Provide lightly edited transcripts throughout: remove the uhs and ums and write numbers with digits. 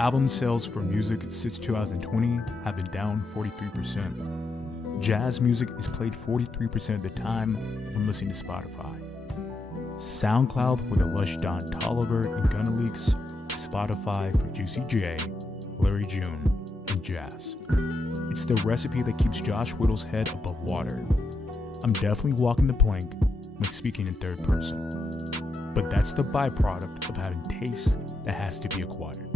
Album sales for music since 2020 have been down 43%. Jazz music is played 43% of the time when listening to Spotify. SoundCloud for the lush Don Toliver and Gunna Leaks, Spotify for Juicy J, Larry June, and Jazz. It's the recipe that keeps Josh Whittle's head above water. I'm definitely walking the plank when speaking in third person, but that's the byproduct of having taste that has to be acquired.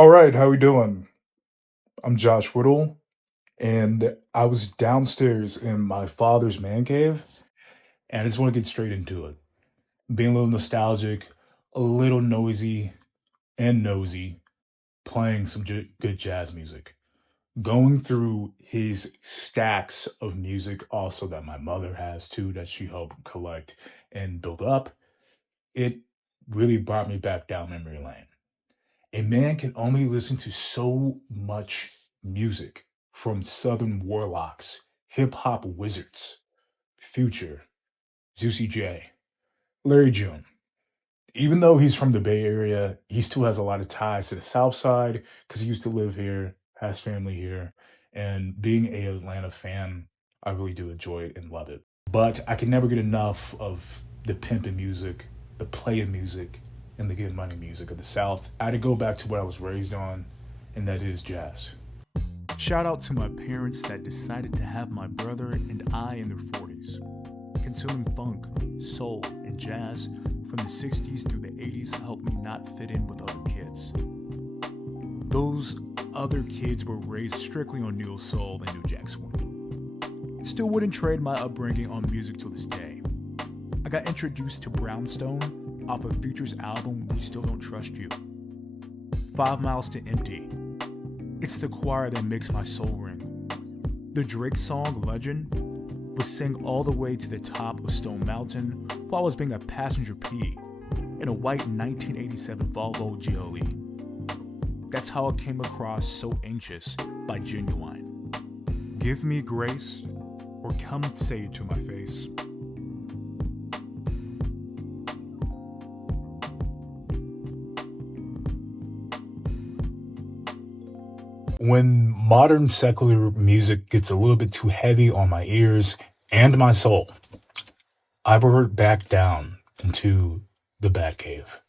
All right, how we doing? I'm Josh Whittle, and I was downstairs in my father's man cave, and I just want to get straight into it. Being a little nostalgic, a little noisy and nosy, playing some good jazz music. Going through his stacks of music, also that my mother has too, that she helped collect and build up, it really brought me back down memory lane. A man can only listen to so much music from Southern warlocks, hip hop wizards, Future, Juicy J, Larry June. Even though he's from the Bay Area, he still has a lot of ties to the South Side because he used to live here, has family here. And being a Atlanta fan, I really do enjoy it and love it. But I can never get enough of the pimpin' music, the playin' music, and the get money music of the South. I had to go back to what I was raised on, and that is jazz. Shout out to my parents that decided to have my brother and I in their 40s, consuming funk, soul, and jazz from the 60s through the 80s helped me not fit in with other kids. Those other kids were raised strictly on neo soul and new jack swing. Still wouldn't trade my upbringing on music till this day. I got introduced to Brownstone off of Future's album We Still Don't Trust You. 5 Miles to Empty. It's the choir that makes my soul ring. The Drake song Legend was sang all the way to the top of Stone Mountain while I was being a passenger P in a white 1987 Volvo GLE. That's how I came across So Anxious by Genuine. Give me grace or come say it to my face. When modern secular music gets a little bit too heavy on my ears and my soul, I revert back down into the bat cave,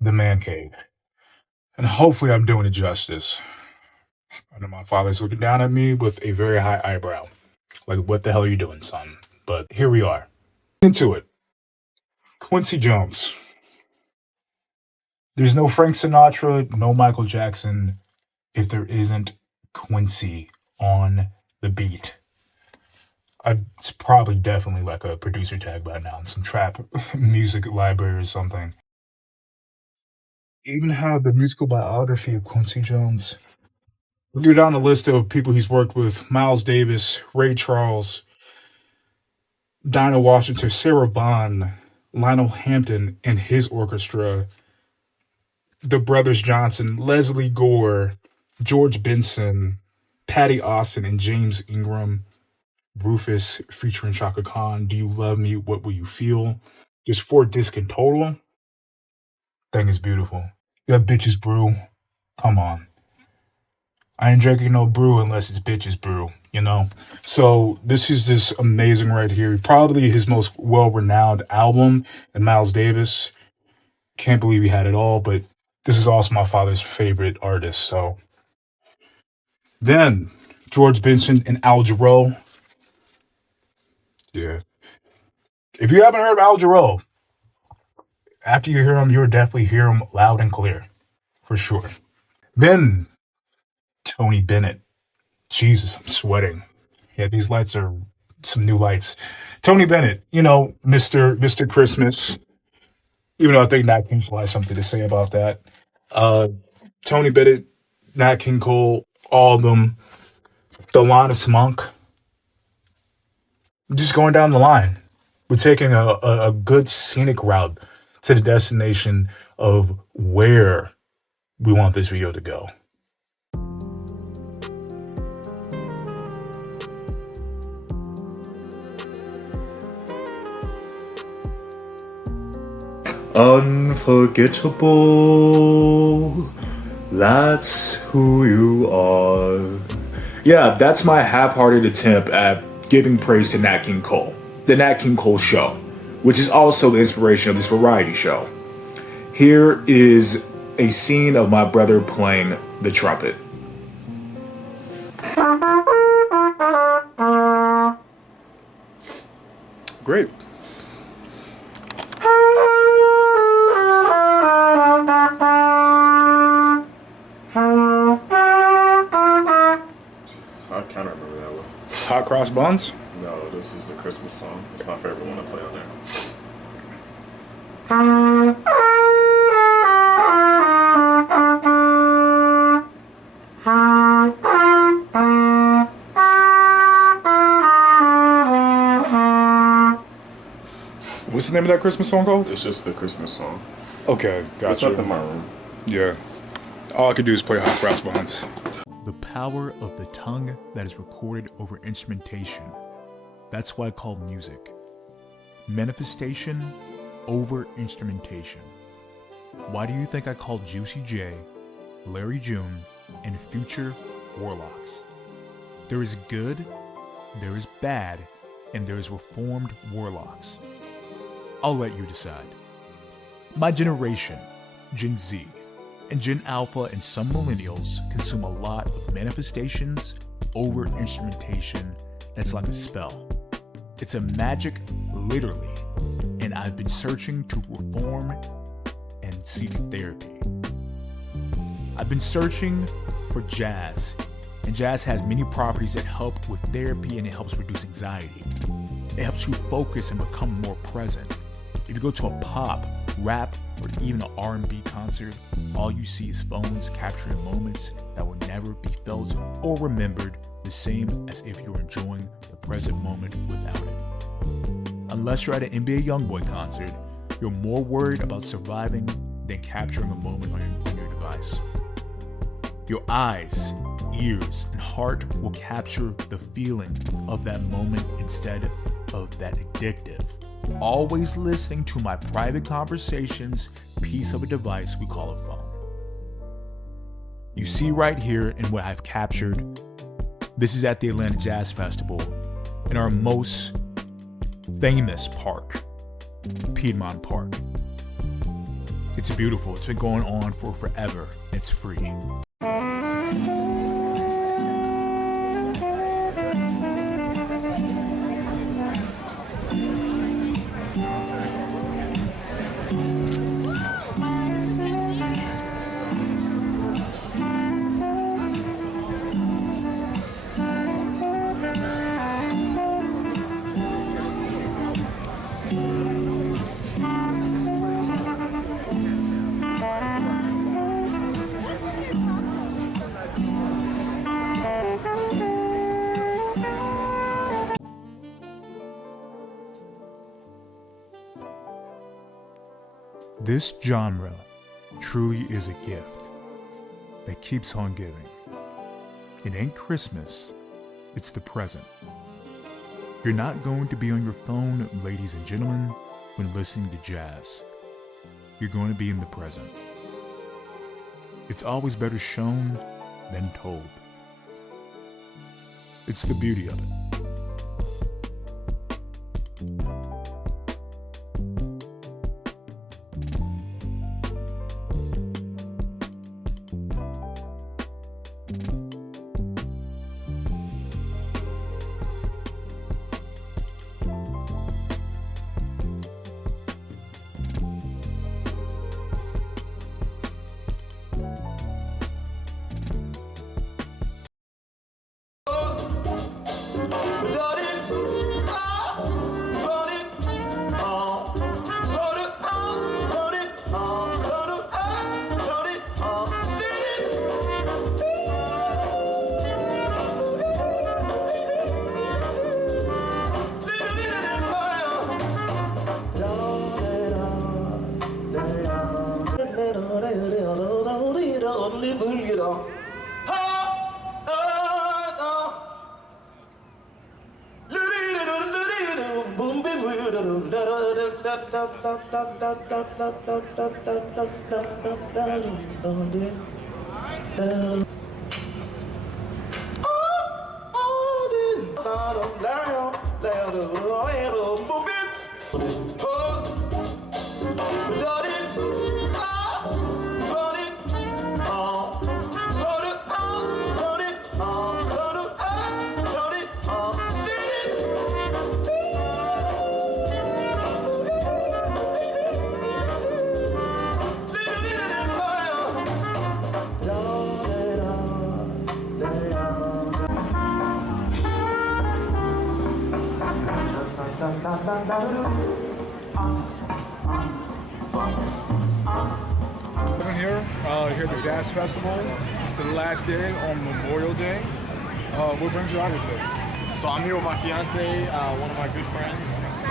the man cave. And hopefully I'm doing it justice. I know my father's looking down at me with a very high eyebrow. Like, what the hell are you doing, son? But here we are. Into it. Quincy Jones. There's no Frank Sinatra, no Michael Jackson, if there isn't Quincy on the beat. It's probably definitely like a producer tag by now, some trap music library or something. Even have the musical biography of Quincy Jones. We'll go down the list of people he's worked with: Miles Davis, Ray Charles, Dinah Washington, Sarah Vaughan, Lionel Hampton and his orchestra, the Brothers Johnson, Leslie Gore, George Benson, Patty Austin and James Ingram, Rufus featuring Chaka Khan, Do You Love Me, What Will You Feel? There's 4 discs in total. Thing is beautiful. You got Bitches Brew. Come on. I ain't drinking no brew unless it's Bitches Brew, you know? So this is just amazing right here. Probably his most well-renowned album, and Miles Davis. Can't believe he had it all, but this is also my father's favorite artist. So then George Benson and Al Jarreau. Yeah. If you haven't heard of Al Jarreau, after you hear him, you'll definitely hear him loud and clear. For sure. Then Tony Bennett. Jesus, I'm sweating. Yeah, these lights are some new lights. Tony Bennett, you know, Mr. Christmas. Even though I think Nat King Cole has something to say about that. Tony Bennett, Nat King Cole, all of them. Thelonious Monk. Just going down the line. We're taking a good scenic route to the destination of where we want this video to go. Unforgettable. That's who you are. Yeah, that's my half-hearted attempt at giving praise to Nat King Cole. The Nat King Cole Show, which is also the inspiration of this variety show. Here is a scene of my brother playing the trumpet. Great. I kind of remember that one. Hot cross buns? No, this is the Christmas song. It's my favorite one to play on there. What's the name of that Christmas song called? It's just the Christmas song. Okay, It's up in gotcha. my room. Yeah. All I could do is play hot cross buns. The power of the tongue that is recorded over instrumentation. That's why I call music. Manifestation over instrumentation. Why do you think I call Juicy J, Larry June, and Future warlocks? There is good, there is bad, and there is reformed warlocks. I'll let you decide. My generation, Gen Z, and Gen Alpha and some millennials consume a lot of manifestations over instrumentation that's like a spell. It's a magic, literally, and I've been searching to reform and seek therapy. I've been searching for jazz, and jazz has many properties that help with therapy and it helps reduce anxiety. It helps you focus and become more present. If you go to a pop, rap, or even an R&B concert, all you see is phones capturing moments that will never be felt or remembered the same as if you're enjoying the present moment without it. Unless you're at an NBA YoungBoy concert, you're more worried about surviving than capturing a moment on your device. Your eyes, ears, and heart will capture the feeling of that moment instead of that addictive, always listening to my private conversations piece of a device we call a phone. You see right here in what I've captured, this is at the Atlanta Jazz Festival in our most famous park, Piedmont Park. It's beautiful. It's been going on for forever. It's free. This genre truly is a gift that keeps on giving. It ain't Christmas, it's the present. You're not going to be on your phone, ladies and gentlemen, when listening to jazz. You're going to be in the present. It's always better shown than told. It's the beauty of it. I'm here at the Jazz Festival. It's the last day on Memorial Day. What brings you out here today? So I'm here with my fiance, one of my good friends. So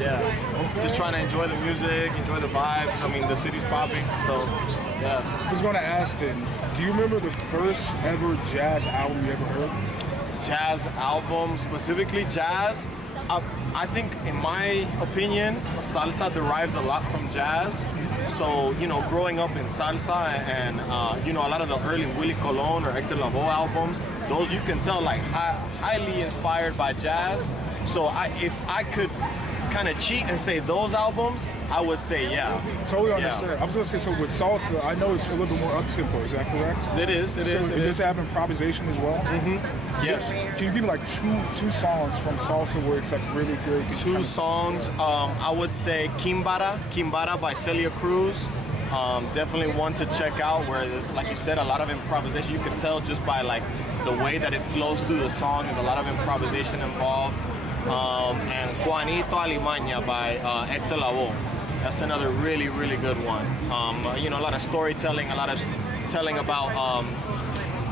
yeah, just trying to enjoy the music, enjoy the vibes. I mean, the city's popping, so yeah. I was going to ask then, do you remember the first ever jazz album you ever heard? Jazz album, specifically jazz. I think, in my opinion, salsa derives a lot from jazz. So, you know, growing up in salsa and, you know, a lot of the early Willie Colon or Hector Lavoe albums, those you can tell, like, highly inspired by jazz. So if I could kind of cheat and say those albums, I would say yeah. Totally understand. I was going to say, so with salsa, I know it's a little bit more up-tempo. Is that correct? It is. It is. It does have improvisation as well? Mm-hmm. Yes. Can you give me like two songs from salsa where it's like really good? Two songs. I would say Kimbara by Celia Cruz. Definitely one to check out where there's, like you said, a lot of improvisation. You can tell just by like the way that it flows through the song. There's a lot of improvisation involved. And Juanito Alimaña by Hector Lavoe. That's another really, really good one. You know, a lot of storytelling, a lot of telling about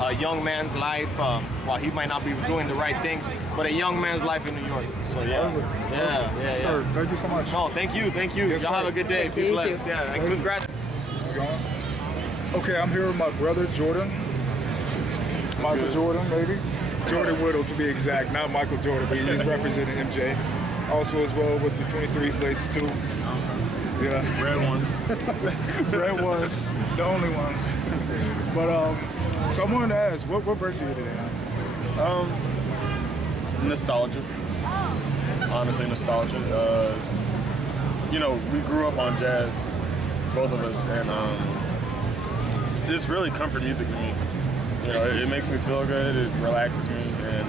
a young man's life, while he might not be doing the right things, but a young man's life in New York. So yeah. Sir, thank you so much. No, thank you. Yes, Y'all sir. have a good day. Be blessed. Yeah, and congrats. What's going on? Okay, I'm here with my brother Jordan. Michael Jordan, maybe. Jordan Whittle, to be exact, not Michael Jordan, but he's representing MJ. Also, as well with the 23 slates too. Yeah, Red ones. red ones, the only ones. But so I wanted to ask, what brings you here today? Nostalgia. Honestly, nostalgia. You know, we grew up on jazz, both of us, and it's really comfort music to me. You know, it makes me feel good, it relaxes me, and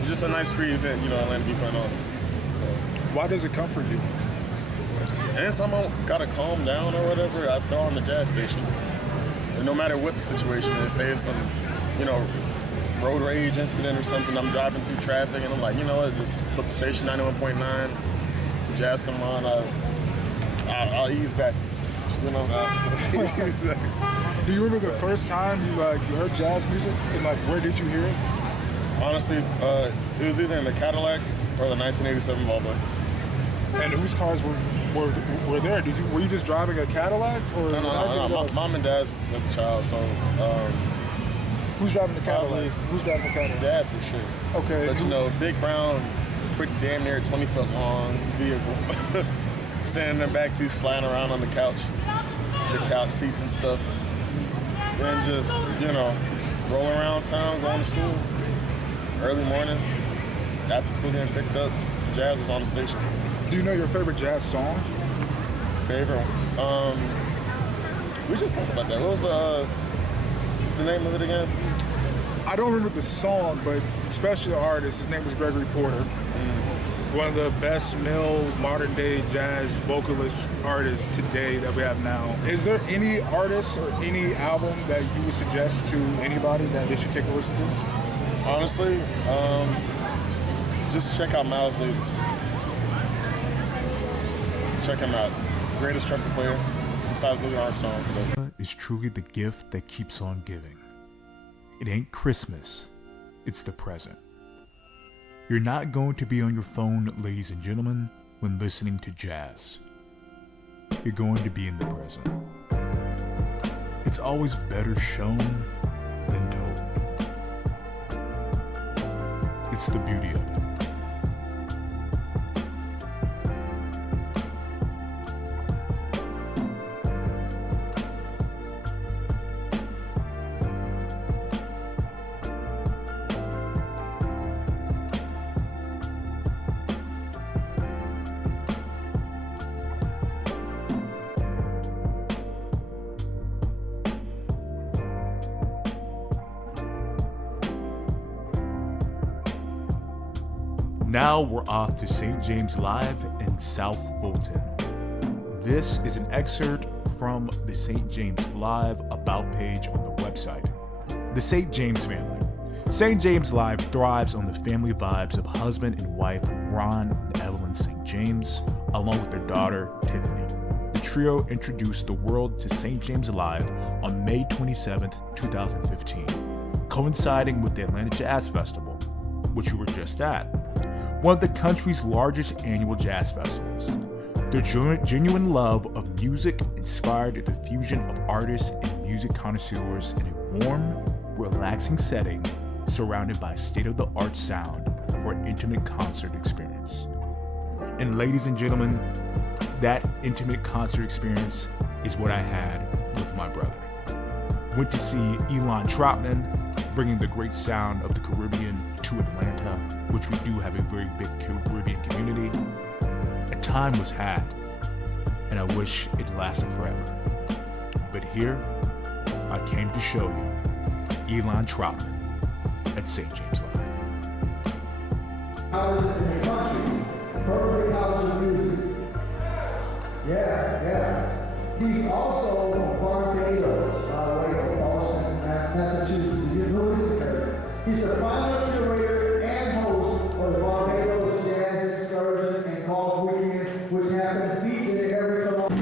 it's just a nice free event, you know, Atlanta be putting on. So, Why does it comfort you? anytime I gotta calm down or whatever, I throw on the jazz station. And no matter what the situation is, say it's some, you know, road rage incident or something, I'm driving through traffic and I'm like, you know what, just flip the station 91.9, jazz come on, I'll ease back. You know, Do you remember the first time you heard jazz music, and like where did you hear it? honestly, it was either in the Cadillac or the 1987 Volvo. And whose cars were there? Were you just driving a Cadillac or? No. Mom and Dad's was a child, so Who's driving the Cadillac? Probably- Who's driving the Cadillac? Dad for sure. Okay. But you know, big brown, pretty damn near 20-foot long vehicle. Sitting in the backseat, sliding around on the couch seats and stuff. Then just, you know, rolling around town, going to school. Early mornings, after school getting picked up, jazz was on the station. Do you know your favorite jazz song? Favorite one? We just talked about that. What was the name of it again? I don't remember the song, but special artist, his name was Gregory Porter. One of the best male modern day jazz vocalist artists today that we have now. Is there any artist or any album that you would suggest to anybody that they should take a listen to? Honestly, just check out Miles Davis. Check him out. Greatest trumpet player besides Louis Armstrong. Is truly the gift that keeps on giving. It ain't Christmas, it's the present. You're not going to be on your phone, ladies and gentlemen, when listening to jazz. You're going to be in the present. It's always better shown than told. It's the beauty of it. Now we're off to St. James Live in South Fulton. This is an excerpt from the St. James Live About page on the website. The St. James family. St. James Live thrives on the family vibes of husband and wife Ron and Evelyn St. James, along with their daughter Tiffany. The trio introduced the world to St. James Live on May 27, 2015, coinciding with the Atlanta Jazz Festival, which we were just at, one of the country's largest annual jazz festivals. Their genuine love of music inspired the fusion of artists and music connoisseurs in a warm, relaxing setting surrounded by state-of-the-art sound for an intimate concert experience. And ladies and gentlemen, that intimate concert experience is what I had with my brother. Went to see Elon Trotman, bringing the great sound of the Caribbean to Atlanta, which we do have a very big Caribbean community. A time was had, and I wish it lasted forever. But here, I came to show you Elon Trotman at St. James Live. Colleges in the country, Berkeley College of Music. Yeah. He's also from Barbados, by the way, of Boston, Massachusetts. You know him? He's the founder, curator, and host of the Barbados Jazz Excursion and Golf Weekend, which happens each and every Columbus.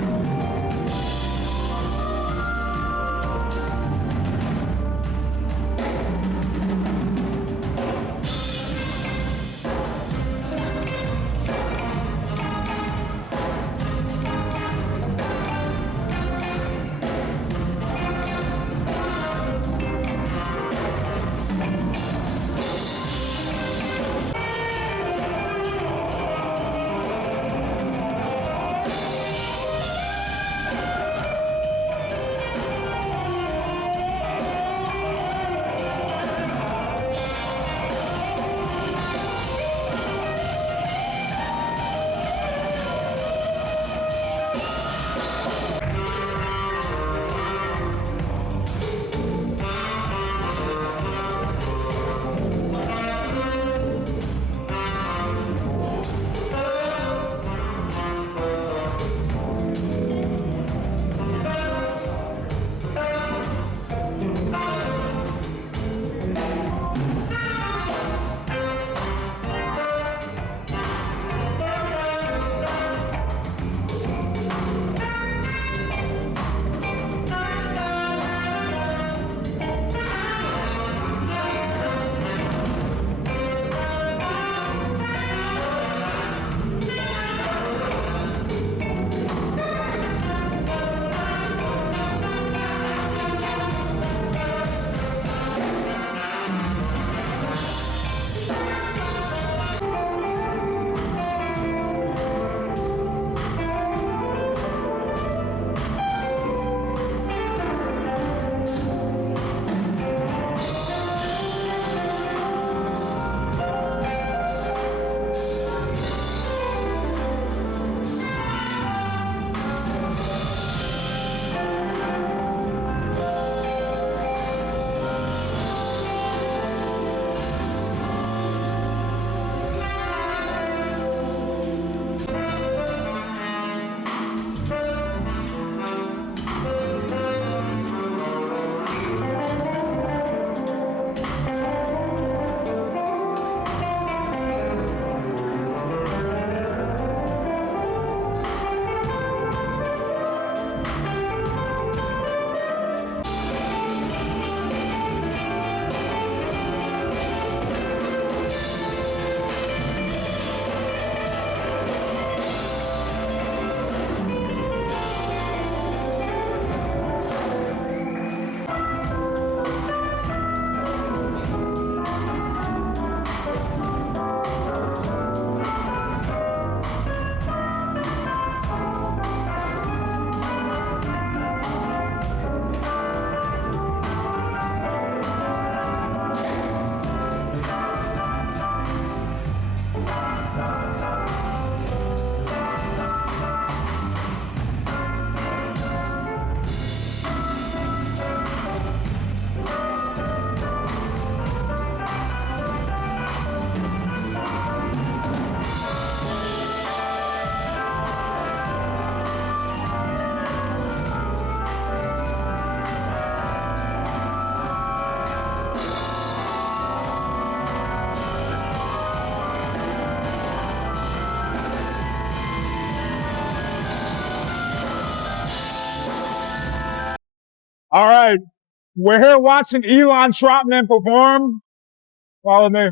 All right, we're here watching Elon Trotman perform. Follow me.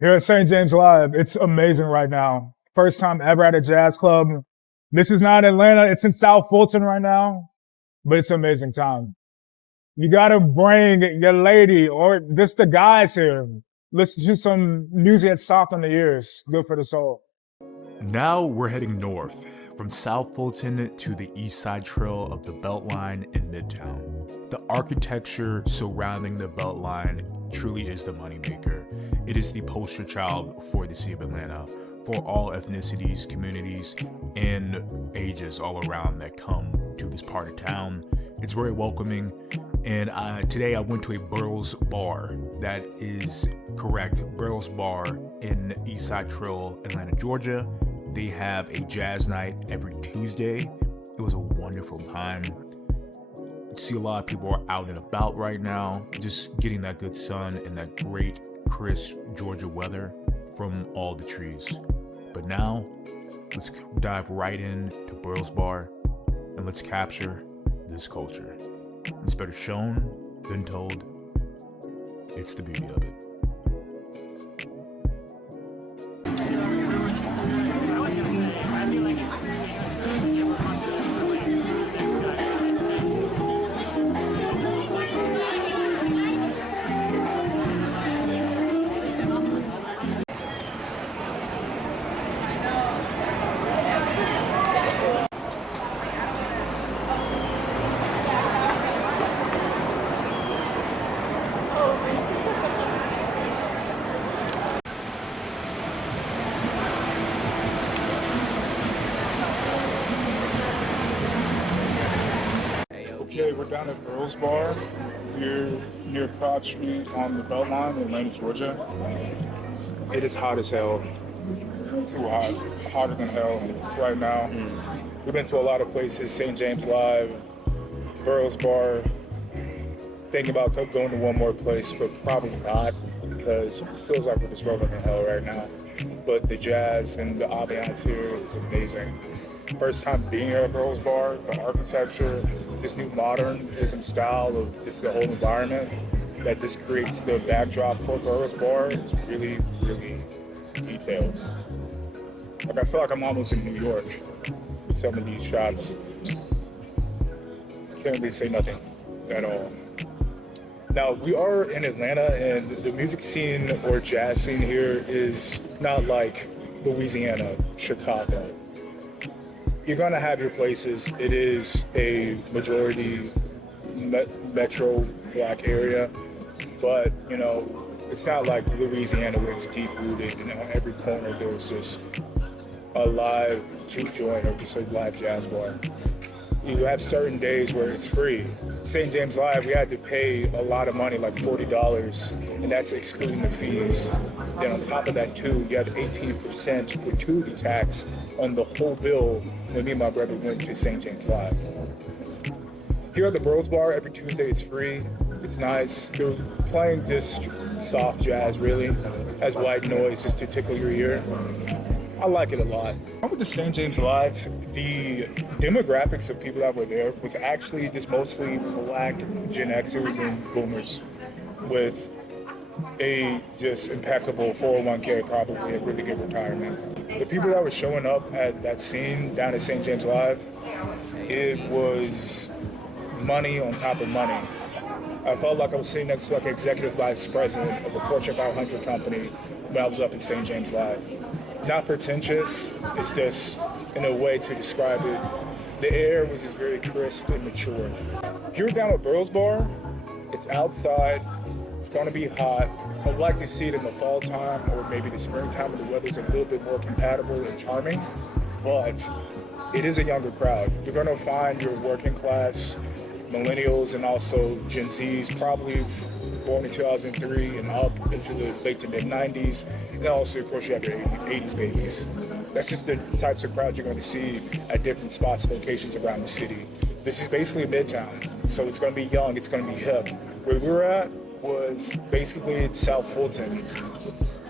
Here at St. James Live, it's amazing right now. First time ever at a jazz club. This is not Atlanta, it's in South Fulton right now, but it's an amazing time. You gotta bring your lady or just the guys here. Listen to some music that's soft on the ears, good for the soul. Now we're heading north, from South Fulton to the East Side Trail of the Beltline in Midtown. The architecture surrounding the Beltline truly is the moneymaker. It is the poster child for the city of Atlanta, for all ethnicities, communities, and ages all around that come to this part of town. It's very welcoming, and today I went to a Burroughs Bar. That is correct, Burroughs Bar in East Side Trail, Atlanta, Georgia. They have a jazz night every Tuesday. It was a wonderful time. You see a lot of people are out and about right now, just getting that good sun and that great, crisp Georgia weather from all the trees. But now, let's dive right in to Burroughs Bar and let's capture this culture. It's better shown than told. It's the beauty of it. Okay, we're down at Burroughs Bar here near Pratt Street on the Beltline in Atlanta, Georgia. It is hot as hell. Too hot. Hotter than hell right now. We've been to a lot of places, St. James Live, Burroughs Bar. Thinking about going to one more place, but probably not because it feels like we're just rolling in hell right now. But the jazz and the ambiance here is amazing. First time being here at Burroughs Bar, the architecture, this new modernism style of just the whole environment that just creates the backdrop for Burroughs Bar is really, really detailed. Like I feel like I'm almost in New York with some of these shots. Can't really say nothing at all. Now, we are in Atlanta, and the music scene or jazz scene here is not like Louisiana, Chicago. You're gonna have your places. It is a majority metro black area, but you know, it's not like Louisiana where it's deep rooted. You know, every corner there's just a live juke joint or just a live jazz bar. You have certain days where it's free. St. James Live, we had to pay a lot of money, like $40, and that's excluding the fees. Then on top of that too, you have 18% gratuity tax on the whole bill when me and my brother went to St. James Live. Here at the Burroughs Bar, every Tuesday it's free. It's nice. They're playing just soft jazz, really. Has white noise just to tickle your ear. I like it a lot. I went to St. James Live. The demographics of people that were there was actually just mostly black Gen Xers and boomers with a just impeccable 401k, probably a really good retirement. The people that were showing up at that scene down at St. James Live, it was money on top of money. I felt like I was sitting next to like executive vice president of a Fortune 500 company when I was up at St. James Live. Not pretentious, it's just in a way to describe it. The air was just very crisp and mature. If you're down at Burroughs Bar, it's outside, it's gonna be hot. I'd like to see it in the fall time or maybe the springtime when the weather's a little bit more compatible and charming, but it is a younger crowd. You're gonna find your working class, millennials and also Gen Zs, probably born in 2003 and up into the late to mid 90s. And also, of course, you have your 80s babies. That's just the types of crowds you're going to see at different spots, locations around the city. This is basically Midtown, so it's going to be young, it's going to be hip. Where we were at was basically in South Fulton.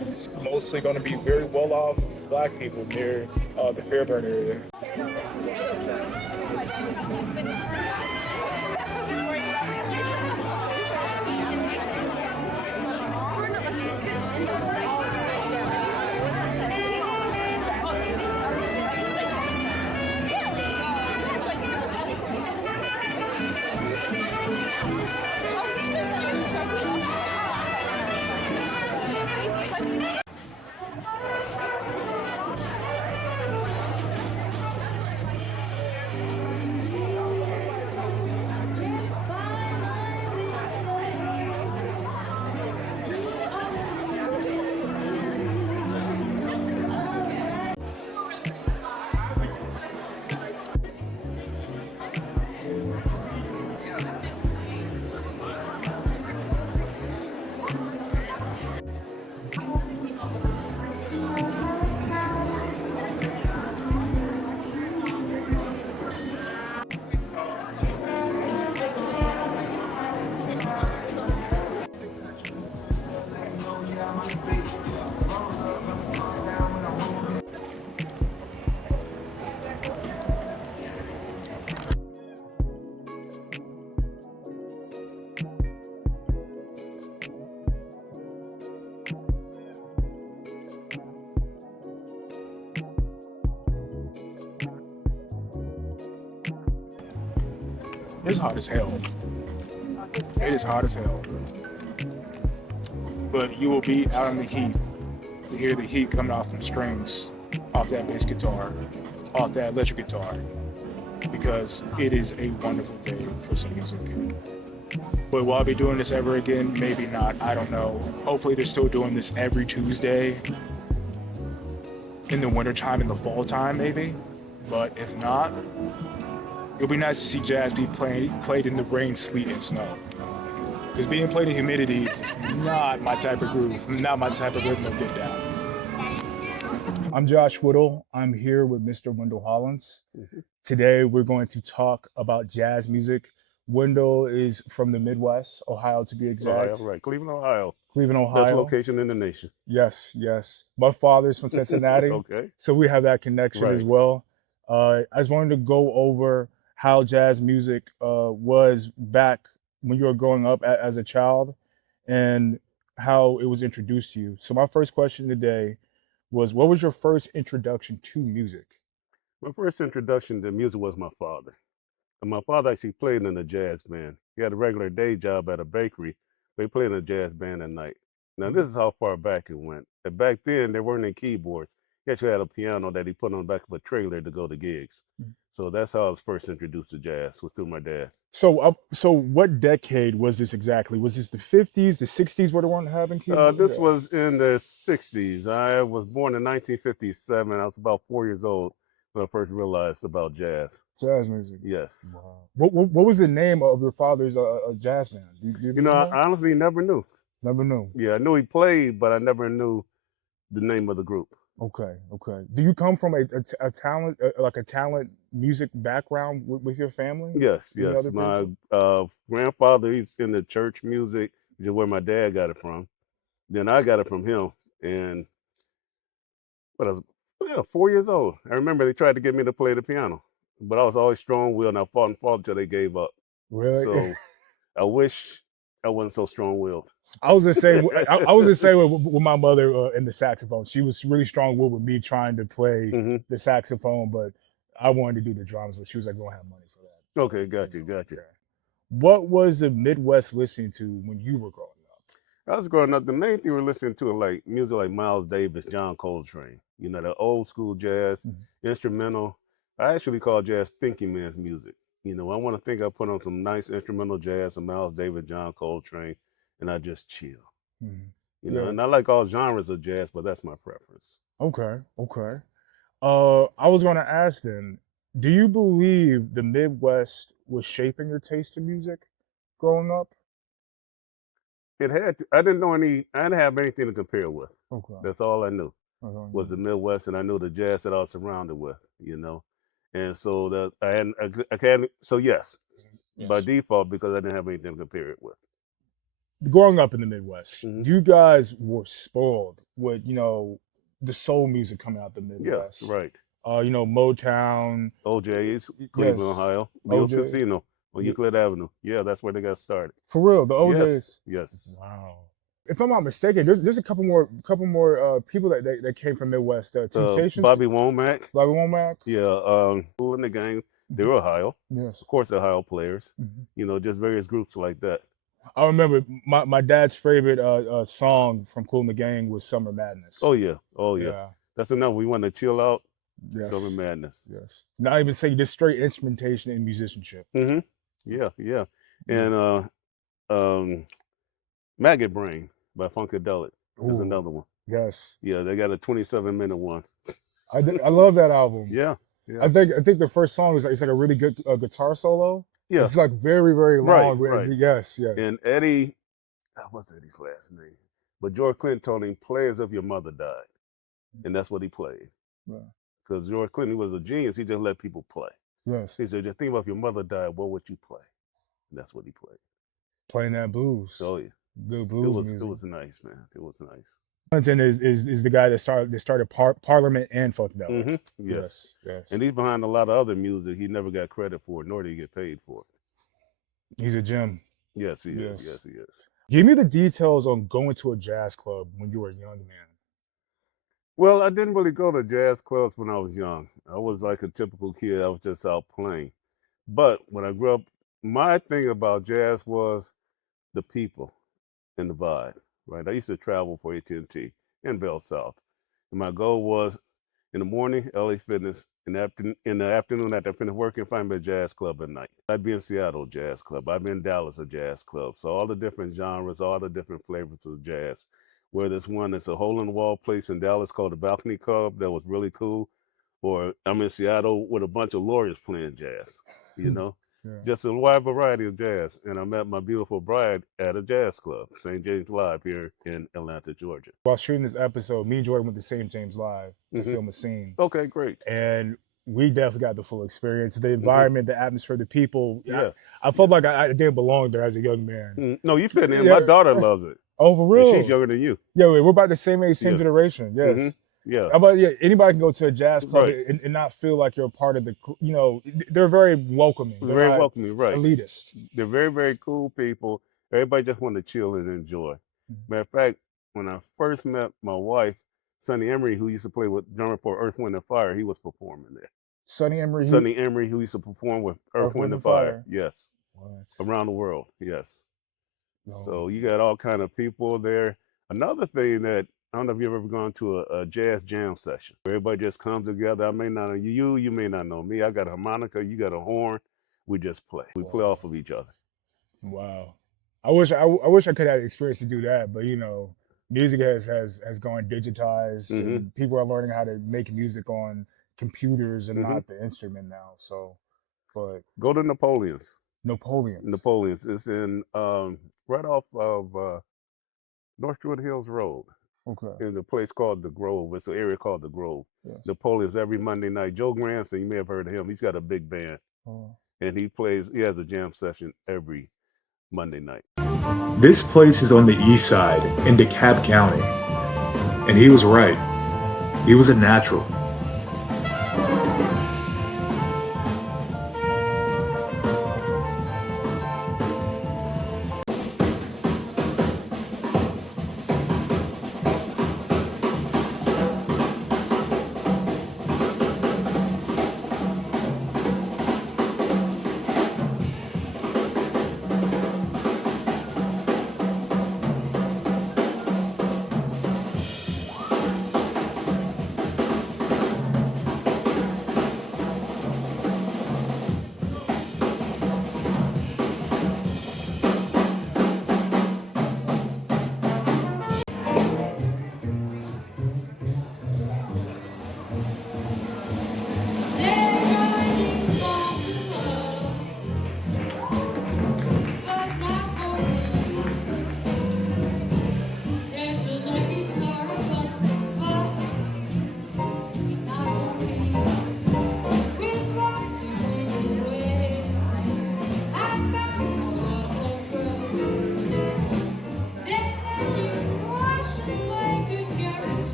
It's mostly going to be very well-off black people near the Fairburn area. It's hot as hell. It is hot as hell. But you will be out in the heat to hear the heat coming off them strings, off that bass guitar, off that electric guitar, because it is a wonderful day for some music. But will I be doing this ever again? Maybe not. I don't know. Hopefully they're still doing this every Tuesday in the wintertime, in the fall time, maybe. But if not, it'll be nice to see jazz be played in the rain, sleet, and snow. Because being played in humidity is not my type of groove, not my type of rhythm to get down. I'm Josh Whittle. I'm here with Mr. Wendell Hollins. Today we're going to talk about jazz music. Wendell is from the Midwest, Ohio to be exact. Ohio, right. Cleveland, Ohio. Cleveland, Ohio. Best location in the nation. Yes, yes. My father's from Cincinnati. Okay. So we have that connection as well. I just wanted to go over how jazz music was back when you were growing up as a child and how it was introduced to you. So my first question today was, what was your first introduction to music? My first introduction to music was my father. And my father actually played in a jazz band. He had a regular day job at a bakery, but he played in a jazz band at night. Now, this is how far back it went. And back then, there weren't any keyboards. He actually had a piano that he put on the back of a trailer to go to gigs. So that's how I was first introduced to jazz, was through my dad. So what decade was this exactly? Was this the 50s, the 60s where they weren't having keyboards? This was in the 60s. I was born in 1957. I was about 4 years old when I first realized about jazz. Jazz music. Yes. Wow. What was the name of your father's jazz band? You know, I honestly never knew. Never knew. Yeah, I knew he played, but I never knew the name of the group. Okay. Do you come from a talent, like a talent music background with your family? Yes. Other My grandfather, he's in the church music, which is where my dad got it from. Then I got it from him. And when I was 4 years old, I remember they tried to get me to play the piano, but I was always strong-willed, and I fought until they gave up. Really? So I wish I wasn't so strong-willed. I was the same. I was the same with my mother in the saxophone. She was really strong-willed with me trying to play the saxophone, but I wanted to do the drums. But she was like, "We don't have money for that." Okay, got you. What was the Midwest listening to when you were growing up? I was growing up. The main thing we were listening to like music like Miles Davis, John Coltrane. You know, the old school jazz, instrumental. I actually call jazz thinking man's music. You know, I want to think I put on some nice instrumental jazz, some Miles Davis, John Coltrane, and I just chill. You know, and I like all genres of jazz, but that's my preference. Okay. I was going to ask then, Do you believe the Midwest was shaping your taste in music growing up? It had to, I didn't know any. I didn't have anything to compare with. Okay. That's all I knew Okay. was the Midwest, and I knew the jazz that I was surrounded with. And so that I hadn't. I can't. So yes, by Yes. default, because I didn't have anything to compare it with. Growing up in the Midwest, Mhm. you guys were spoiled with, the soul music coming out the Yeah, Midwest. right. Motown. OJ's, Cleveland, Yes. Ohio, Leo's OJ. Casino on Yeah. Euclid Avenue. Yeah, that's where they got started. For real, the Yes, OJs. yes. Wow. If I'm not mistaken, there's a couple more people that came from Midwest. Temptations. Bobby Womack. Bobby Womack. Yeah, Cool in the Gang. They were Ohio. Yes. Of course, Ohio players. Mhm. Just various groups like that. I remember my dad's favorite song from Cool and the Gang was Summer Madness. Oh yeah. That's enough. We want to chill out. Yes. Summer Madness. Yes. Not even say just straight instrumentation and musicianship. Mm-hmm. Yeah. And Maggot Brain by Funkadelic is another one. Yes. Yeah, they got a 27-minute one. I love that album. Yeah. I think the first song is it's like a really good guitar solo. Yeah. It's like very, very long. Right. Yes. And Eddie, what's Eddie's last name? But George Clinton told him, play as if your mother died. And that's what he played. Because George Clinton was a genius. He just let people play. Yes. He said, just think about if your mother died, what would you play? And that's what he played. Playing that blues. Oh, yeah. Good blues music. It was nice, man. It was nice. Clinton is the guy that started Parliament and Funkadelic. Mm-hmm. Yes. And he's behind a lot of other music he never got credit for, nor did he get paid for it. He's a gem. Yes, he is. Yes, he is. Give me the details on going to a jazz club when you were a young man. Well, I didn't really go to jazz clubs when I was young. I was like a typical kid. I was just out playing. But when I grew up, my thing about jazz was the people and the vibe, right? I used to travel for AT&T in Bell South. And my goal was in the morning, LA Fitness, in the afternoon after I finished working, find me a jazz club at night. I'd be in Seattle, jazz club. I'd be in Dallas, a jazz club. So all the different genres, all the different flavors of jazz. Where there's one that's a hole-in-the-wall place in Dallas called the Balcony Club that was really cool. Or I'm in Seattle with a bunch of lawyers playing jazz, Just a wide variety of jazz. And I met my beautiful bride at a jazz club, St. James Live here in Atlanta, Georgia. While shooting this episode, me and Jordan went to St. James Live to film a scene. Okay, great. And we definitely got the full experience. The environment, the atmosphere, the people. Yes. I felt like I didn't belong there as a young man. No, you fit in. My daughter loves it. Oh, for real? And she's younger than you. Yeah, we're about the same age, same generation. Yes. Yeah. Anybody can go to a jazz club and not feel like you're a part of the, they're very welcoming. They're very welcoming, right. Elitist. They're very, very cool people. Everybody just want to chill and enjoy. Matter of fact, when I first met my wife, Sonny Emery, who used to play with drummer for Earth, Wind & Fire, he was performing there. Sonny Emery, who used to perform with Earth, Wind & Fire. Yes. What? Around the world, yes. No. So you got all kind of people there. Another thing that, I don't know if you've ever gone to a jazz jam session. Everybody just comes together. I may not know you, you may not know me. I got a harmonica, you got a horn. We just play. We play off of each other. Wow. I wish I could have experience to do that, but music has gone digitized. And people are learning how to make music on computers and not the instrument now. So, but go to Napoleon's. Napoleon's. It's in right off of North Druid Hills Road. Okay. In a place called The Grove. It's an area called The Grove. Yes. Napoleon's every Monday night. Joe Granson, you may have heard of him. He's got a big band. And he has a jam session every Monday night. This place is on the east side in DeKalb County. And he was right. He was a natural.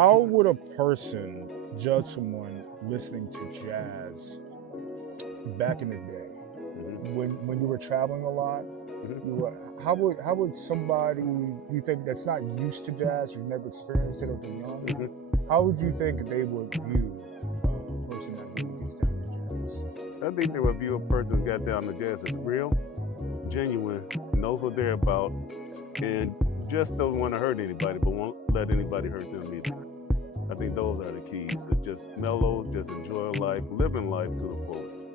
How would a person judge someone listening to jazz back in the day? When you were traveling a lot, how would somebody you think that's not used to jazz, who's never experienced it or been young, how would you think they would view a person that really gets down to jazz? I think they would view a person who got down to jazz as real, genuine, knows what they're about, and just don't want to hurt anybody, but won't let anybody hurt them either. I think those are the keys. It's just mellow, just enjoy life, living life to the fullest.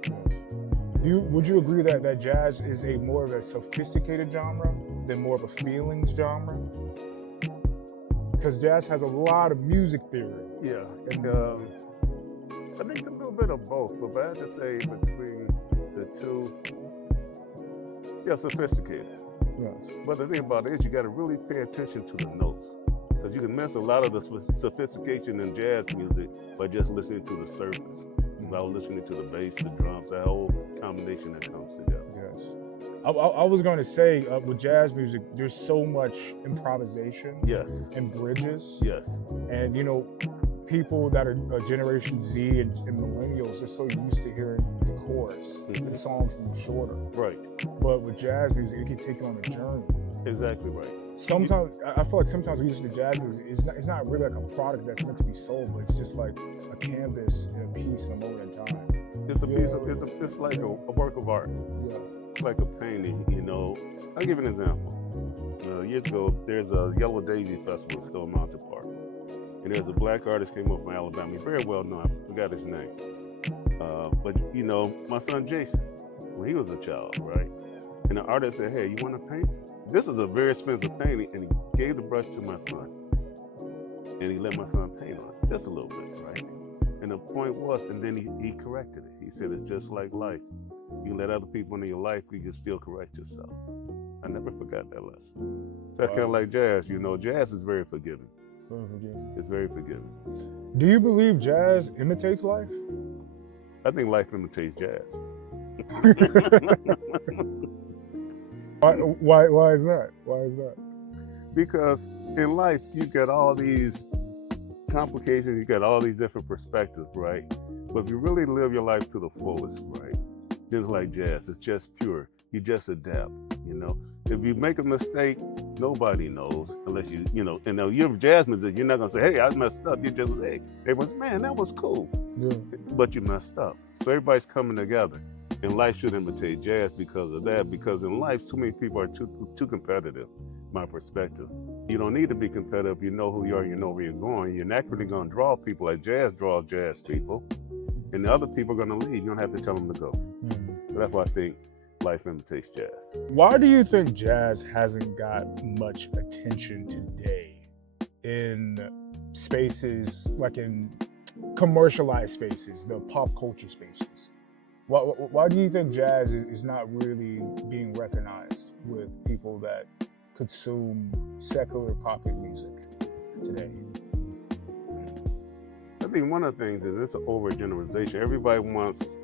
Would you agree that jazz is more of a sophisticated genre than more of a feelings genre? Because jazz has a lot of music theory. Yeah, and I think it's a little bit of both, but if I had to say between the two, yeah, sophisticated. Yes. But the thing about it is you got to really pay attention to the notes, because you can miss a lot of the sophistication in jazz music by just listening to the surface, without listening to the bass, the drums, that whole combination that comes together. Yes. I was going to say, with jazz music, there's so much improvisation. Yes. And bridges. Yes. And, people that are Generation Z and millennials are so used to hearing the chorus, the songs being shorter. Right. But with jazz music, it can take you on a journey. Exactly right. Sometimes, I feel like sometimes we listen to jazz music, it's not really like a product that's meant to be sold, but it's just like a canvas and a piece in a moment in time. It's a piece of, it's like a work of art. Yeah. It's like a painting, I'll give you an example. Years ago, there's a Yellow Daisy Festival in Stone Mountain Park. And there's a black artist came up from Alabama. He's very well known. I forgot his name. But my son Jason, when he was a child, right? And the artist said, "Hey, you want to paint? This is a very expensive painting." And he gave the brush to my son. And he let my son paint on it, just a little bit, right? And the point was, and then he corrected it. He said, "It's just like life. You let other people into your life, you can still correct yourself." I never forgot that lesson. That's kind of like jazz. Jazz is very forgiving. It's very forgiving. Do you believe jazz imitates life? I think life imitates jazz. Why is that? Why is that? Because in life, you got all these complications, you got all these different perspectives, right? But if you really live your life to the fullest, right? Just like jazz, it's just pure. You just adapt, If you make a mistake, nobody knows unless you're jazz music, you're not gonna say, "Hey, I messed up." You just say, "Hey, everyone's, man, that was cool." Yeah. But you messed up. So everybody's coming together. And life should imitate jazz because of that, because in life, too many people are too competitive, my perspective. You don't need to be competitive. You know who you are, you know where you're going. You're naturally gonna draw people like jazz draws jazz people. And the other people are gonna leave. You don't have to tell them to go. So that's why I think life imitates jazz. Why do you think jazz hasn't got much attention today in spaces, like in commercialized spaces, the pop culture spaces? Why do you think jazz is not really being recognized with people that consume secular popular music today? I think one of the things is it's an overgeneralization. Everybody wants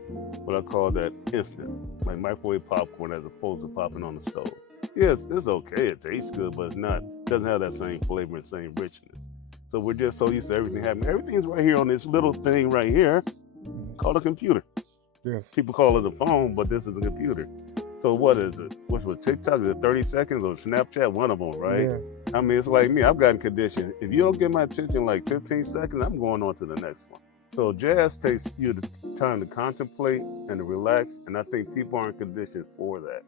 what I call that instant, like microwave popcorn as opposed to popping on the stove. Yes, it's okay, it tastes good, but it doesn't have that same flavor and same richness. So we're just so used to everything happening. Everything's right here on this little thing right here called a computer. Yes. People call it a phone, but this is a computer. So what is it? What's with TikTok? Is it 30 seconds or Snapchat? One of them, right? Yeah. I mean, it's like me. I've gotten conditioned. If you don't get my attention like 15 seconds, I'm going on to the next one. So jazz takes you the time to contemplate and to relax, and I think people aren't conditioned for that.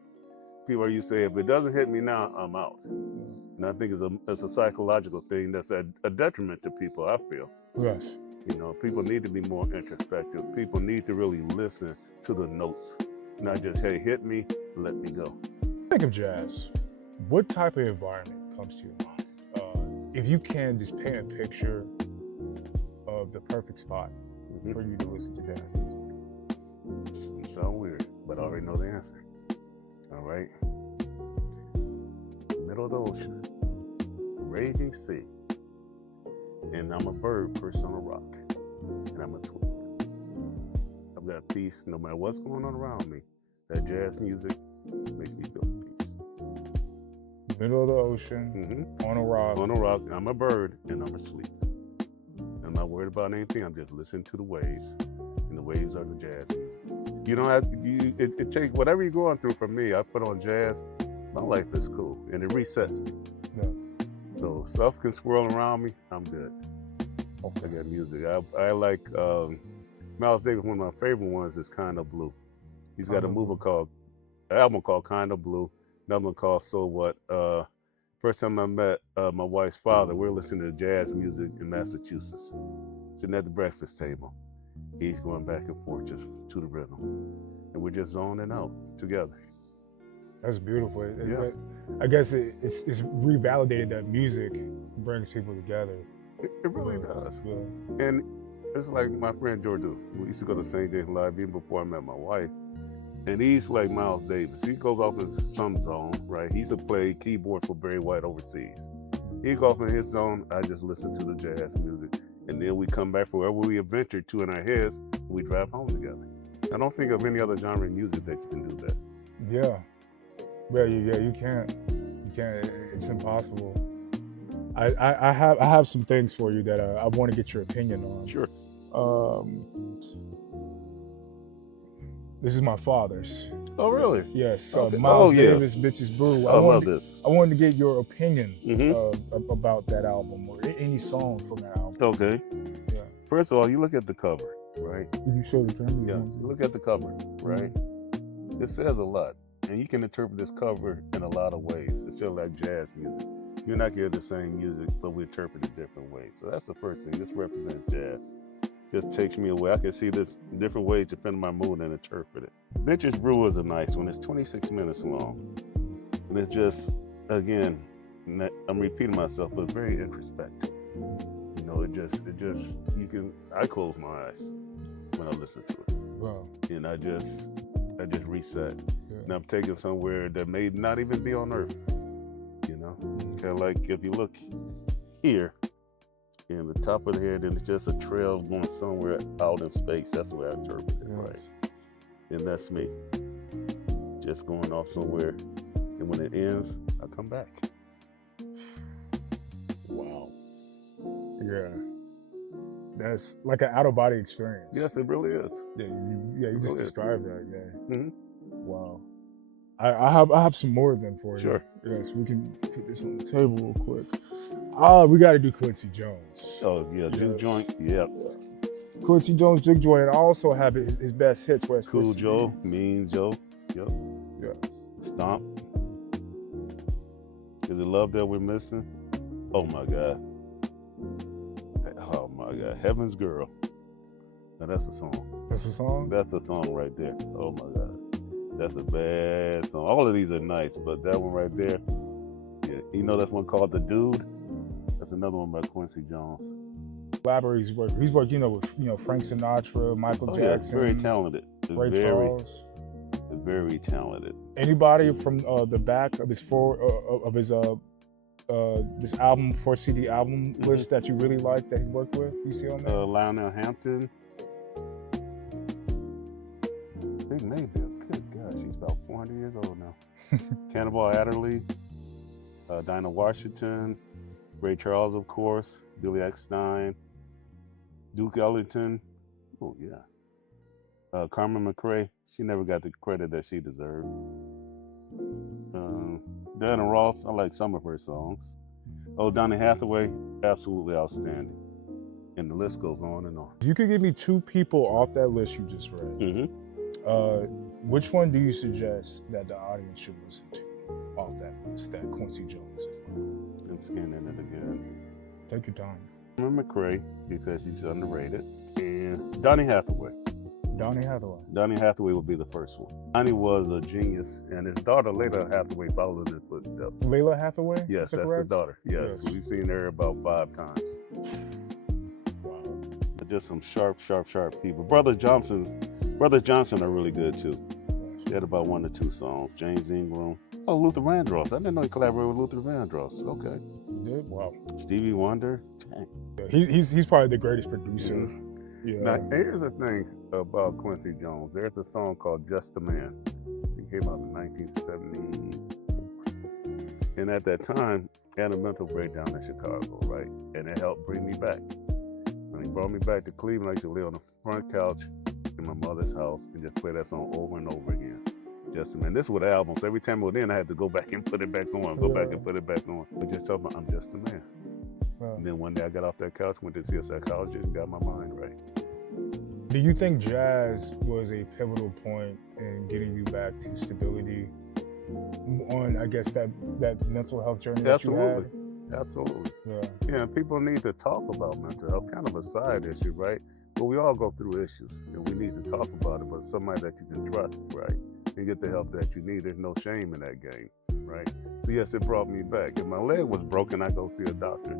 People are used to say, if it doesn't hit me now, I'm out. And I think it's a psychological thing that's a detriment to people, I feel. Yes. People need to be more introspective. People need to really listen to the notes, not just, hey, hit me, let me go. Think of jazz. What type of environment comes to your mind? If you can just paint a picture of the perfect spot for you to listen to jazz music. It sounds weird, but I already know the answer. All right. Middle of the ocean, raging sea, and I'm a bird perched on a rock, and I'm a swoop. I've got peace no matter what's going on around me. That jazz music makes me feel peace. Middle of the ocean, on a rock. On a rock, I'm a bird, and I'm asleep. not worried about anything. I'm just listening to the waves, and the waves are the jazz music. You don't have it takes whatever you're going through. For me, I put on jazz. My life is cool, and it resets me. Yeah. So stuff can swirl around me. I'm good. Okay. I got music. I like Miles Davis. One of my favorite ones is Kind of Blue. He's got an album called Kind of Blue. Another one called So What. First time I met my wife's father, we were listening to jazz music in Massachusetts. Sitting at the breakfast table. He's going back and forth just to the rhythm. And we're just zoning out together. That's beautiful. Yeah. I guess it's revalidated that music brings people together. It really does. Yeah. And it's like my friend Jordan. We used to go to St. James Live even before I met my wife. And he's like Miles Davis. He goes off into some zone, right? He used to play keyboard for Barry White overseas. He goes off in his zone. I just listen to the jazz music. And then we come back from wherever we adventure to in our heads, we drive home together. I don't think of any other genre of music that you can do that. Yeah. Well, you can't. You can't. It's impossible. I have some things for you that I want to get your opinion on. Sure. This is my father's. Oh, really? Yes. Okay. Miles Davis, Bitches Brew. I love this. I wanted to get your opinion Mm-hmm. about that album or any song from that album. Okay. Yeah. First of all, you look at the cover, right? You show the camera. Yeah. You look at the cover, right? It says a lot. And you can interpret this cover in a lot of ways. It's just like jazz music. You're not getting the same music, but we interpret it different ways. So that's the first thing. This represents jazz. Just takes me away. I can see this in different ways depending on my mood and interpret it. Bitches Brew is a nice one. It's 26 minutes long. And it's just, again, I'm repeating myself, but very introspective. You know, I close my eyes when I listen to it. Wow. And I just reset. Yeah. And I'm taken somewhere that may not even be on Earth. You know, kind of like if you look here in the top of the head, and it's just a trail going somewhere out in space. That's the way I interpret it, right? And that's me, just going off somewhere. And when it ends, I come back. Wow. Yeah. That's like an out of body experience. Yes, it really is. Yeah, you just described that. Yeah. Mm-hmm. Wow. I have some more than for you. Sure. Yes, we can put this on the table real quick. We got to do Quincy Jones. Oh yeah, Juke Joint. Yep. Quincy Jones, Juke Joint, and I also have his best hits. Where it's Cool Joe, Mean Joe. Yep. Yeah. Stomp. Is it Love That We're Missing? Oh my God. Oh my God. Heaven's Girl. Now that's a song. That's a song? That's a song right there. Oh my God. That's a bad song. All of these are nice, but that one right there, yeah. You know that one called The Dude? That's another one by Quincy Jones. He's worked, with Frank Sinatra, Michael Jackson. Yeah, very talented. Ray Charles. Very talented. Anybody from the back of his this album, 4 CD album list that you really like that he worked with? You see on there? Lionel Hampton. Big name, Bill. Good God, she's about 400 years old now. Cannonball Adderley, Dinah Washington, Ray Charles, of course, Billy Eckstine, Duke Ellington. Oh yeah. Carmen McRae. She never got the credit that she deserved. Diana Ross. I like some of her songs. Oh, Donny Hathaway. Absolutely outstanding. And the list goes on and on. You could give me 2 people off that list you just read. Mm-hmm. Which one do you suggest that the audience should listen to off that list that Quincy Jones is on? I'm scanning it again. Take your time. Carmen McRae, because she's underrated. And Donny Hathaway. Donny Hathaway. Donny Hathaway would be the first one. Donny was a genius, and his daughter, Layla Hathaway, followed in his footsteps. Layla Hathaway? Yes, that's his daughter. Yes. We've seen her about 5 times. Wow. Just some sharp people. Brothers Johnson are really good too. They had about 1 or 2 songs. James Ingram. Oh, Luther Vandross. I didn't know he collaborated with Luther Vandross. Okay. He did? Wow. Stevie Wonder. Dang. Yeah, he's probably the greatest producer. Yeah. Now, here's the thing about Quincy Jones. There's a song called Just a Man. It came out in 1974. And at that time, I had a mental breakdown in Chicago, right? And it helped bring me back. He brought me back to Cleveland. I used to lay on the front couch in my mother's house and just play that song over and over again. Just, man, this was albums. Every time I was in, I had to go back and put it back on, go back and put it back on. But just talking about, I'm just a man. And then one day I got off that couch, went to see a psychologist, and got my mind right. Do you think jazz was a pivotal point in getting you back to stability on, I guess, that mental health journey that you had? Absolutely. Yeah. Yeah, people need to talk about mental health, kind of a side issue, right? But we all go through issues, and we need to talk about it, but somebody that you can trust, right? And get the help that you need. There's no shame in that game, right? So yes, it brought me back. If my leg was broken, I go see a doctor.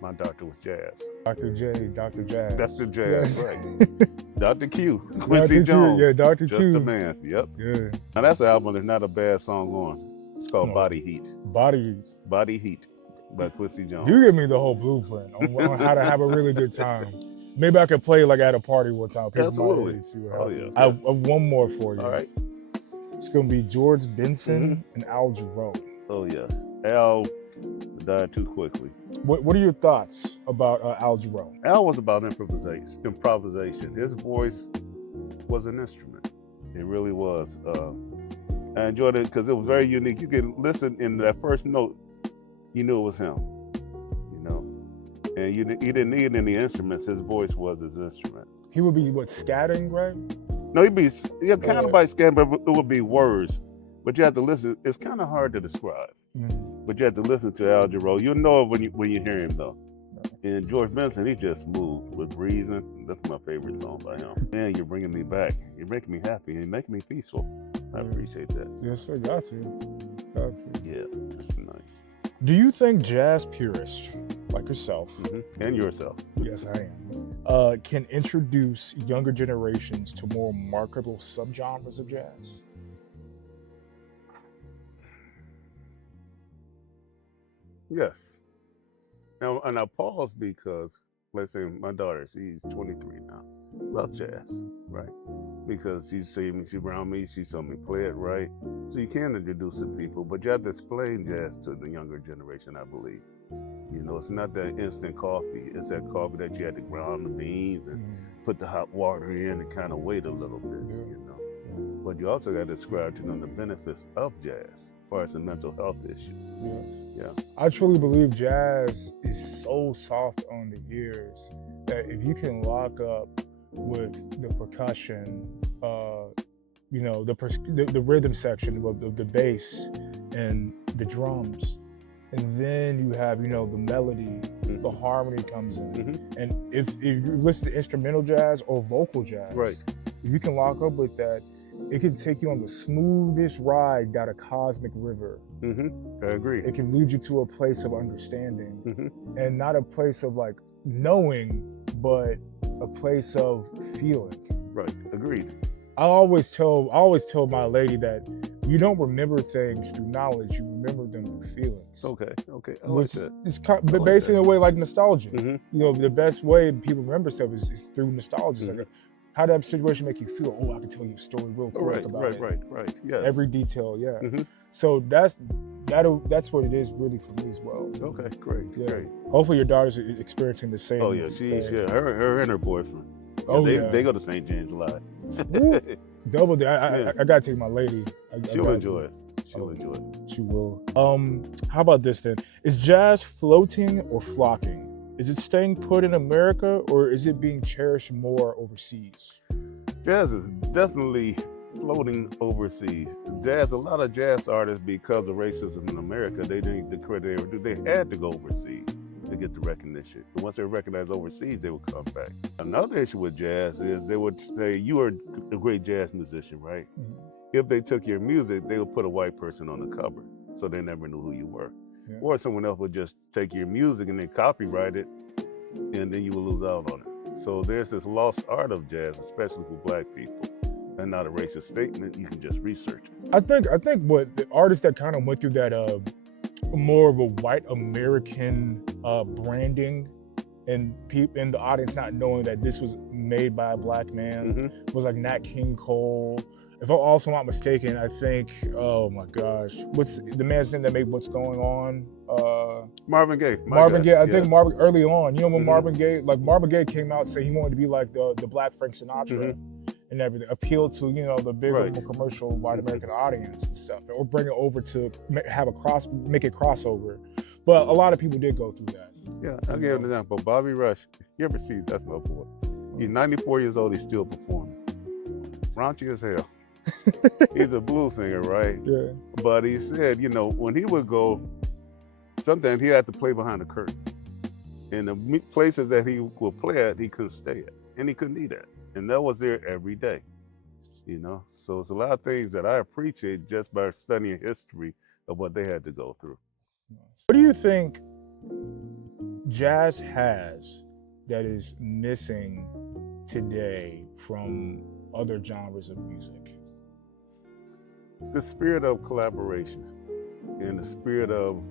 My doctor was Jazz. Dr. J, Dr. Jazz. Dr. Jazz, Yes. right. Dr. Q, Quincy Dr. Q, Jones. yeah, Dr. Just Q. a man, yep. Yeah. Now that's an album that's not a bad song on. It's called No. Body Heat. Body. Body Heat by Quincy Jones. You give me the whole blueprint on how to have a really good time. Maybe I could play like at a party one time. People Absolutely. might see what Oh, happens. yeah. I have one more for you. All right. It's gonna be George Benson and Al Jarreau. Oh, yes. Al died too quickly. What are your thoughts about Al Jarreau? Al was about improvisation. His voice was an instrument. It really was. I enjoyed it because it was very unique. You could listen in that first note, you knew it was him, you know? And he didn't need any instruments. His voice was his instrument. He would be, scatting, right? No, he'd be kind of like scan, but it would be words. But you have to listen. It's kind of hard to describe. But you have to listen to Al Jarreau. You'll know it when you hear him, though. And George Benson, he's just smooth with Breezing. That's my favorite song by him. Man, you're bringing me back. You're making me happy. You're making me peaceful. I appreciate that. Yes, sir. Got to. Yeah, that's nice. Do you think jazz purists like yourself, And yourself. yes, I am, can introduce younger generations to more marketable subgenres of jazz? Yes. Now, and I pause because, let's say my daughter, she's 23 now, loves jazz, right? Because she's around me, she saw me play it, right? So you can introduce it to people, but you have to explain jazz to the younger generation, I believe. You know, it's not that instant coffee. It's that coffee that you had to ground the beans and put the hot water in and kind of wait a little bit, you know? But you also got to describe to them the benefits of jazz as far as the mental health issues. Yes. Yeah. I truly believe jazz is so soft on the ears that if you can lock up with the percussion, the rhythm section of the bass and the drums, and then you have, the melody, the harmony comes in. And if you listen to instrumental jazz or vocal jazz, Right. if you can lock up with that, it can take you on the smoothest ride down a cosmic river. I agree. It can lead you to a place of understanding and not a place of like knowing, but a place of feeling. Right. Agreed. I always tell my lady that you don't remember things through knowledge, you remember them through feelings. Okay. I like that. It's like based in that. a way like nostalgia. The best way people remember stuff is through nostalgia. It's like, how did that situation make you feel? Oh, I can tell you a story real quick about it. Right. Yes. Every detail, yeah. So that's what it is really for me as well. Okay, great. Yeah. Great. Hopefully your daughter's experiencing the same. Oh yeah, her and her boyfriend. Oh, they go to St. James a lot. Woo. Double day. I gotta take my lady. She'll enjoy it. She'll enjoy it. She will. How about this then? Is jazz floating or flocking? Is it staying put in America or is it being cherished more overseas? Jazz is definitely floating overseas. A lot of jazz artists, because of racism in America, they didn't get the credit they were due. They had to go overseas to get the recognition. And once they were recognized overseas, they would come back. Another issue with jazz is they would say, you are a great jazz musician, right? If they took your music, they would put a white person on the cover, so they never knew who you were. Yeah. Or someone else would just take your music and then copyright it, and then you will lose out on it. So there's this lost art of jazz, especially for Black people. And not a racist statement, you can just research it. I think what the artists that kind of went through that more of a white American branding and the audience not knowing that this was made by a Black man was like Nat King Cole if I'm also not mistaken, I think, oh my gosh, what's the man's name that made What's Going On? Marvin Gaye. Marvin Gaye. I Yeah. think Marvin early on. You know when Mhm. Marvin Gaye came out saying he wanted to be like the Black Frank Sinatra and everything, appeal to the bigger, Right. more commercial white American audience and stuff, or bring it over to make it crossover. But a lot of people did go through that. Yeah, I'll give you an example. Bobby Rush, you ever see That's My Boy? He's 94 years old, he's still performing. Raunchy as hell. He's a blues singer, right? Yeah. But he said, when he would go, sometimes he had to play behind the curtain. And the places that he would play at, he couldn't stay at. And he couldn't eat at. And that was there every day. So it's a lot of things that I appreciate just by studying history of what they had to go through. What do you think jazz has that is missing today from other genres of music? The spirit of collaboration and the spirit of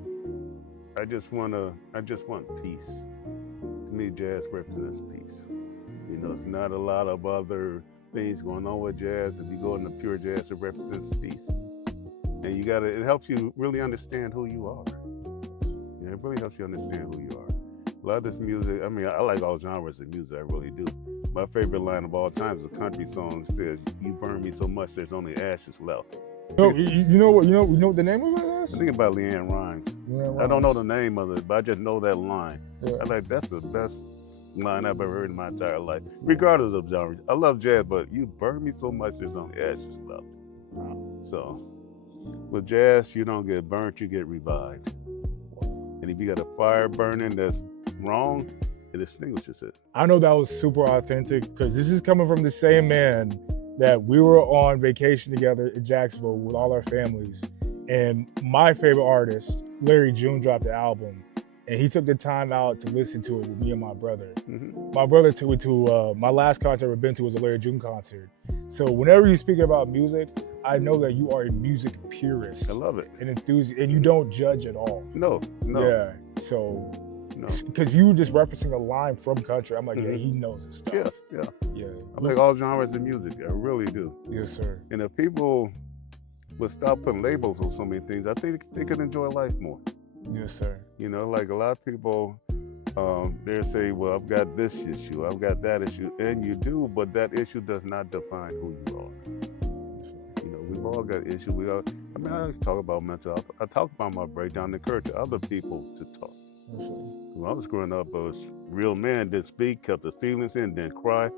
I just want peace. To me, jazz represents peace. It's not a lot of other things going on with jazz. If you go into pure jazz, it represents peace. And it helps you really understand who you are. It really helps you understand who you are. A lot of this music, I like all genres of music, I really do. My favorite line of all time is a country song that says, "You burn me so much, there's only ashes left." You know what the name of it is? I think about Leanne Rimes. I don't know the name of it, but I just know that line. Yeah. That's the best line I've ever heard in my entire life, regardless of genre. I love jazz, but you burn me so much, there's only ashes left. So, with jazz, you don't get burnt, you get revived. And if you got a fire burning that's wrong, it extinguishes it. I know that was super authentic because this is coming from the same man that we were on vacation together in Jacksonville with all our families. And my favorite artist, Larry June, dropped the album. And he took the time out to listen to it with me and my brother. Mm-hmm. My brother took it to, my last concert I've ever been to was a Larry June concert. So whenever you speak about music, I know that you are a music purist. I love it. An enthusiast, and you don't judge at all. No. Yeah, so, No. because you were just referencing a line from country. I'm like, yeah, he knows his stuff. Yeah. Yeah. I like all genres of music. I really do. Yes, sir. And if people would stop putting labels on so many things, I think they could enjoy life more. Yes, sir. Like a lot of people, they'll say, well, I've got this issue, I've got that issue. And you do, but that issue does not define who you are. We've all got issues. I always talk about mental health. I talk about my breakdown and encourage other people to talk. Yes, sir. When I was growing up, I was real man, didn't speak, kept the feelings in, didn't cry.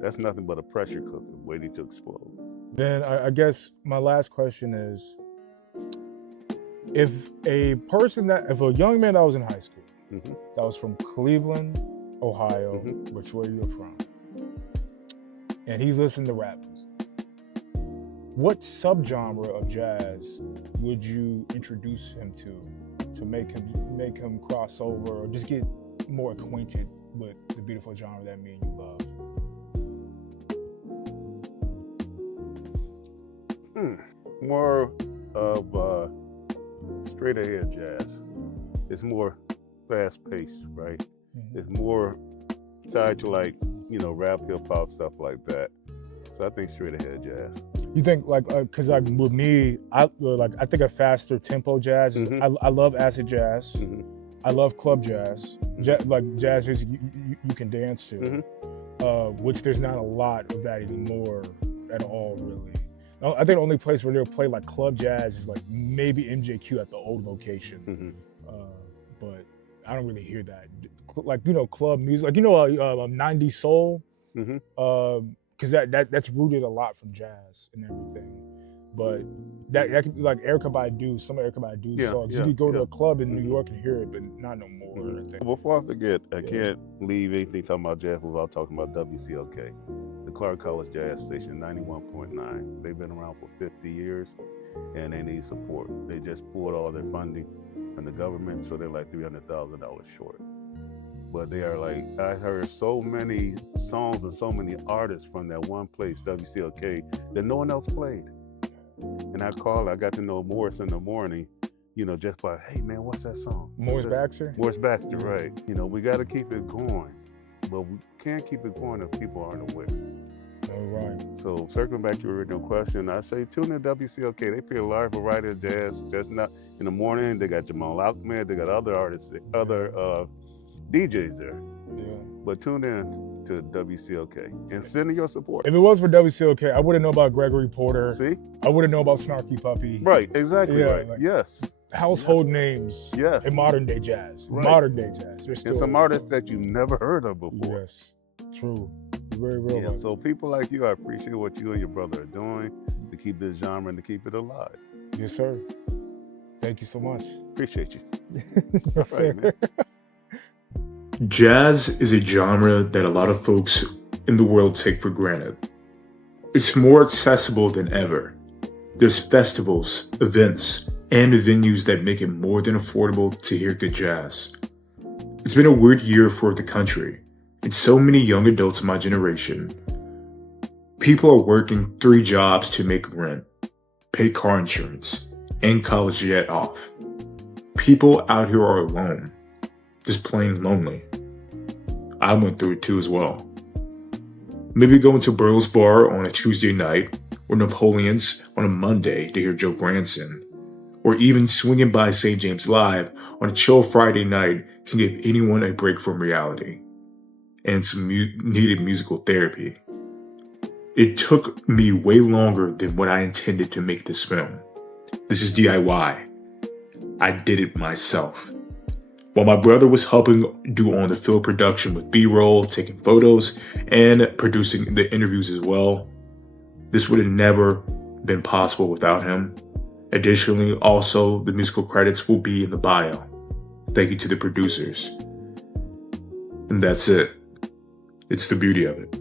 That's nothing but a pressure cooker waiting to explode. Then I guess my last question is, if a young man that was in high school, that was from Cleveland, Ohio, which where you're from, and he's listening to rap music, what subgenre of jazz would you introduce him to make him cross over or just get more acquainted with the beautiful genre that me and you love? More of straight ahead jazz. It's more fast paced, right? It's more tied to rap, hip hop, stuff like that. So I think straight ahead jazz. You think because with me, I think a faster tempo jazz. I love acid jazz. I love club jazz. Jazz music you can dance to, which there's not a lot of that anymore at all, really. I think the only place where they'll play like club jazz is like maybe MJQ at the old location, but I don't really hear that. Club music, 90s soul, because that's rooted a lot from jazz and everything. But that could be like Erykah Badu, some of Erykah Badu's songs. You could go to a club in New York and hear it, but not no more. I think. Before I forget, I can't leave anything talking about jazz without talking about WCLK, the Clark College Jazz Station, 91.9. They've been around for 50 years, and they need support. They just pulled all their funding from the government, so they're like $300,000 short. But they are I heard so many songs and so many artists from that one place, WCLK, that no one else played. And I got to know Morris in the morning, just by, hey man, what's that song? Morris Baxter? Morris Baxter, right. We got to keep it going, but we can't keep it going if people aren't aware. All right. So circling back to your original question, I say tune in WCOK. They play a large variety of jazz. Just not in the morning. They got Jamal Alchemid. They got other artists, other DJs there. Yeah. But tune in to WCOK and send in your support. If it was for WCOK, I wouldn't know about Gregory Porter. See? I wouldn't know about Snarky Puppy. Right, exactly right. Like, yes. Household names Yes. in modern day jazz. Right. Modern day jazz. And some artists that you never heard of before. Yes. True. Very real. Yeah, so people like you, I appreciate what you and your brother are doing to keep this genre and to keep it alive. Yes, sir. Thank you so much. Appreciate you. Yes, All right, man. Jazz is a genre that a lot of folks in the world take for granted. It's more accessible than ever. There's festivals, events, and venues that make it more than affordable to hear good jazz. It's been a weird year for the country, and so many young adults in my generation. People are working 3 jobs to make rent, pay car insurance, and college debt off. People out here are alone, just plain lonely. I went through it too as well. Maybe going to Burl's Bar on a Tuesday night, or Napoleon's on a Monday to hear Joe Granson, or even swinging by St. James Live on a chill Friday night can give anyone a break from reality and some needed musical therapy. It took me way longer than what I intended to make this film. This is DIY. I did it myself. While my brother was helping do on the field production with B-roll, taking photos, and producing the interviews as well, this would have never been possible without him. Additionally, also, the musical credits will be in the bio. Thank you to the producers. And that's it. It's the beauty of it.